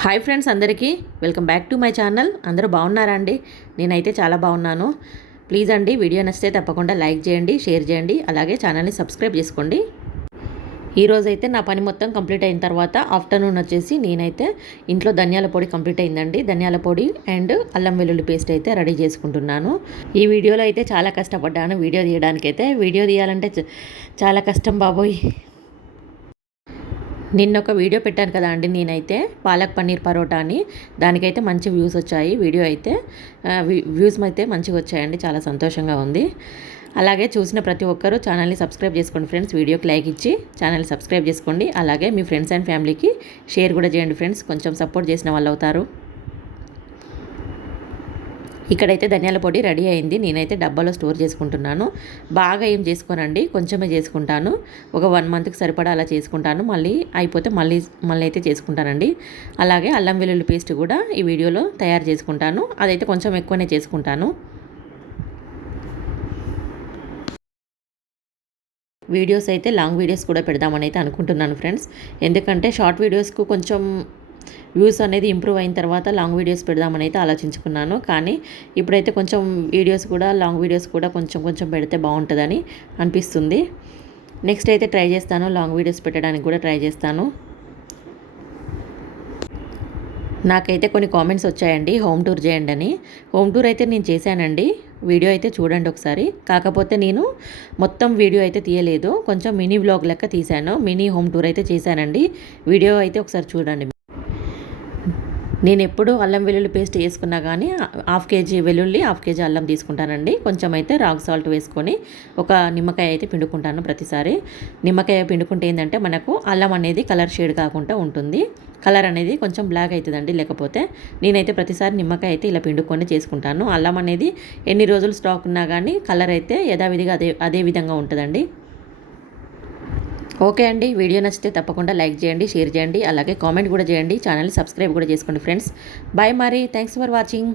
Hi friends, అందరికీ welcome back to my channel. అందరూ బాగున్నారా అండి? నేనైతే చాలా బాగున్నాను. ప్లీజ్ అండి, వీడియో నచ్చితే తప్పకుండా లైక్ చేయండి, షేర్ చేయండి, అలాగే ఛానల్ని సబ్స్క్రైబ్ చేసుకోండి. ఈరోజైతే నా పని మొత్తం కంప్లీట్ అయిన తర్వాత ఆఫ్టర్నూన్ వచ్చేసి నేనైతే ఇంట్లో ధనియాల పొడి కంప్లీట్ అయిందండి. ధనియాల పొడి అండ్ అల్లం వెల్లుల్లి పేస్ట్ అయితే రెడీ చేసుకుంటున్నాను. ఈ వీడియోలో అయితే చాలా కష్టపడ్డాను వీడియో తీయడానికైతే. వీడియో తీయాలంటే చాలా కష్టం బాబోయ్. నిన్న ఒక వీడియో పెట్టాను కదా అండి, నేనైతే పాలక్ పన్నీర్ పరోటా అని. దానికైతే మంచి వ్యూస్ వచ్చాయి. వీడియో అయితే వ్యూస్ అయితే మంచిగా వచ్చాయండి. చాలా సంతోషంగా ఉంది. అలాగే చూసిన ప్రతి ఒక్కరూ ఛానల్ని సబ్స్క్రైబ్ చేసుకోండి ఫ్రెండ్స్. వీడియోకి లైక్ ఇచ్చి ఛానల్ని సబ్స్క్రైబ్ చేసుకోండి. అలాగే మీ ఫ్రెండ్స్ అండ్ ఫ్యామిలీకి షేర్ కూడా చేయండి ఫ్రెండ్స్. కొంచెం సపోర్ట్ చేసిన వాళ్ళు అవుతారు. ఇక్కడైతే ధనియాల పొడి రెడీ అయింది. నేనైతే డబ్బాలో స్టోర్ చేసుకుంటున్నాను. బాగా ఏం చేసుకోనండి, కొంచెమే చేసుకుంటాను. ఒక 1 మంత్కి సరిపడా అలా చేసుకుంటాను. మళ్ళీ అయిపోతే మళ్ళీ అయితే చేసుకుంటానండి. అలాగే అల్లం వెల్లుల్లి పేస్ట్ కూడా ఈ వీడియోలో తయారు చేసుకుంటాను. అదైతే కొంచెం ఎక్కువనే చేసుకుంటాను. వీడియోస్ అయితే లాంగ్ వీడియోస్ కూడా పెడదామని అయితే అనుకుంటున్నాను ఫ్రెండ్స్. ఎందుకంటే షార్ట్ వీడియోస్కు కొంచెం వ్యూస్ అనేది ఇంప్రూవ్ అయిన తర్వాత లాంగ్ వీడియోస్ పెడదామని అయితే ఆలోచించుకున్నాను. కానీ ఇప్పుడైతే కొంచెం వీడియోస్ కూడా లాంగ్ వీడియోస్ కూడా కొంచెం పెడితే బాగుంటుందని అనిపిస్తుంది. నెక్స్ట్ అయితే ట్రై చేస్తాను, లాంగ్ వీడియోస్ పెట్టడానికి కూడా ట్రై చేస్తాను. నాకైతే కొన్ని కామెంట్స్ వచ్చాయండి, హోమ్ టూర్ చేయండి అని. హోమ్ టూర్ అయితే నేను చేశానండి. వీడియో అయితే చూడండి ఒకసారి. కాకపోతే నేను మొత్తం వీడియో అయితే తీయలేదు, కొంచెం మినీ వ్లాగ్ లెక్క తీశాను. మినీ హోమ్ టూర్ అయితే చేశానండి. వీడియో అయితే ఒకసారి చూడండి. నేను ఎప్పుడు అల్లం వెల్లుల్లి పేస్ట్ వేసుకున్నా కానీ 1/2 కేజీ వెల్లుల్లి 1/2 కేజీ అల్లం తీసుకుంటానండి. కొంచెం అయితే రాక్ సాల్ట్ వేసుకొని ఒక నిమ్మకాయ అయితే పిండుకుంటాను ప్రతిసారి. నిమ్మకాయ పిండుకుంటే ఏంటంటే మనకు అల్లం అనేది కలర్ షేడ్ కాకుండా ఉంటుంది. కలర్ అనేది కొంచెం బ్లాక్ అవుతుందండి. లేకపోతే నేనైతే ప్రతిసారి నిమ్మకాయ అయితే ఇలా పిండుకొని చేసుకుంటాను. అల్లం అనేది ఎన్ని రోజులు స్టాక్ ఉన్నా కానీ కలర్ అయితే యథావిధిగా అదే విధంగా ఉంటుందండి. ఓకే అండి, వీడియో నచ్చితే తప్పకుండా లైక్ చేయండి, షేర్ చేయండి, అలాగే కామెంట్ కూడా చేయండి. ఛానల్ని సబ్స్క్రైబ్ కూడా చేసుకోండి ఫ్రెండ్స్. బాయ్ మరి, థ్యాంక్స్ ఫర్ వాచింగ్.